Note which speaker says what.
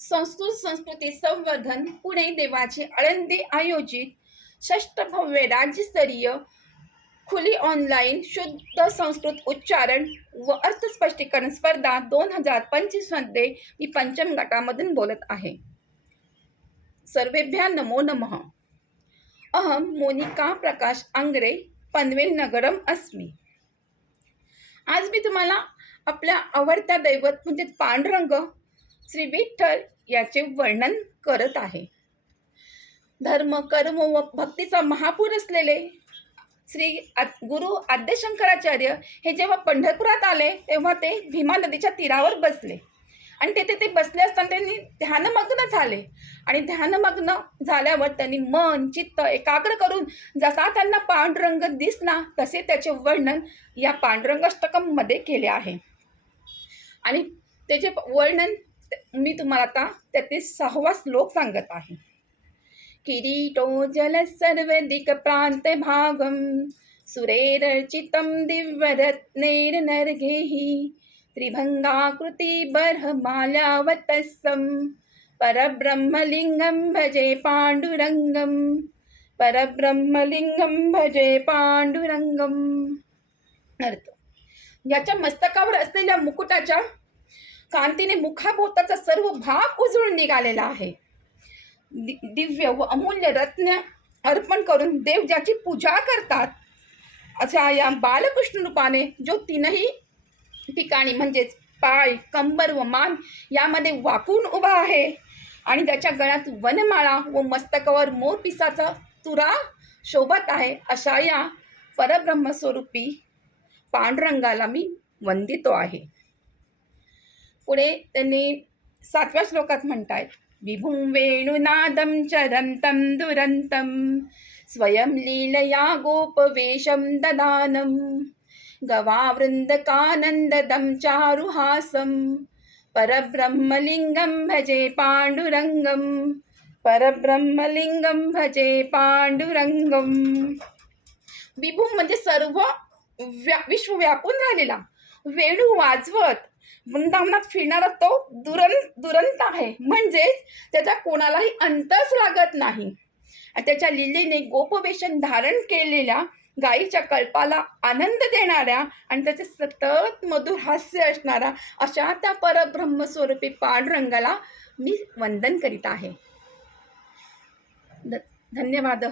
Speaker 1: संस्कृत संस्कृती संवर्धन पुणे देवाची आळंदी आयोजित षष्ठ भव्य राज्यस्तरीय खुली ऑनलाईन शुद्ध संस्कृत उच्चारण व अर्थस्पष्टीकरण स्पर्धा दोन हजार पंचवीसमध्ये मी पंचम गटामधून बोलत आहे. सर्वेभ्या नमो नमः. अहम मोनिका प्रकाश आंग्रे पनवेल नगरम अस्मि. आज मी तुम्हाला आपल्या आवडत्या दैवत म्हणजे पांडुरंग श्री विठ्ठल याचे वर्णन करत आहे. धर्म कर्म व भक्तीचा महापूर असलेले श्री गुरु आद्यशंकराचार्य हे जेव्हा पंढरपुरात आले तेव्हा ते भीमा नदीच्या तीरावर बसले. आणि तेथे ते बसले असताना त्यांनी ध्यानमग्न झाले. आणि ध्यानमग्न झाल्यावर त्यांनी मन चित्त एकाग्र करून जसा त्यांना पांडुरंग दिसला तसे त्याचे वर्णन या पांडुरंगाष्टकममध्ये केले आहे. आणि त्याचे वर्णन मी तुम्हाला आता त्यातील सहावा श्लोक सांगत आहे. किरीटो जल सर्वदिक प्रांत भागम सुरेरचितं दिव्यरत्नैर्नर्घैः त्रिभङ्गाकृति बर्हमाल्यावतस्सं परब्रह्मलिङ्गं भजे पाण्डुरङ्गं परब्रह्मलिंगम भजे पांडुरंगम अर्थ. याच्या मस्तकावर असलेल्या मुकुटाच्या कांतीने मुखाभोवताचा सर्व भाग उजळून निघालेला आहे. दि दिव्य व अमूल्य रत्न अर्पण करून देव ज्याची पूजा करतात अशा या बालकृष्ण रूपाने जो तीनही ठिकाणी म्हणजेच पाय कंबर व मान यामध्ये वाकून उभा आहे आणि त्याच्या गळ्यात वनमाळा व मस्तकावर मोरपिसाचा तुरा शोभत आहे अशा या परब्रह्मस्वरूपी पांडुरंगाला मी वंदितो आहे. पुढे त्यांनी सातव्या श्लोकात म्हणतायत विभुं वेणुनादं चरन्तं दुरन्तं स्वयं लीलया गोपवेशं ददानं गवावृन्दकानन्ददं चारुहासं परब्रह्मलिङ्गं भजे पाण्डुरङ्गं परब्रह्मलिङ्गं भजे पाण्डुरङ्गं. विभू म्हणजे सर्व व्या विश्व व्यापून राहिलेला. वेणू वाजवत वृंदावनात फिरणारा तो दुरं दुरंत आहे. म्हणजेच त्याचा कोणालाही अंतच लागत नाही. त्याच्या लिलेने गोपवेशन धारण केलेल्या गायीच्या कल्पाला आनंद देणाऱ्या आणि त्याचे सतत मधुर हास्य असणारा अशा त्या परब्रह्मस्वरूपी पांडुरंगाला मी वंदन करीत आहे. धन्यवाद.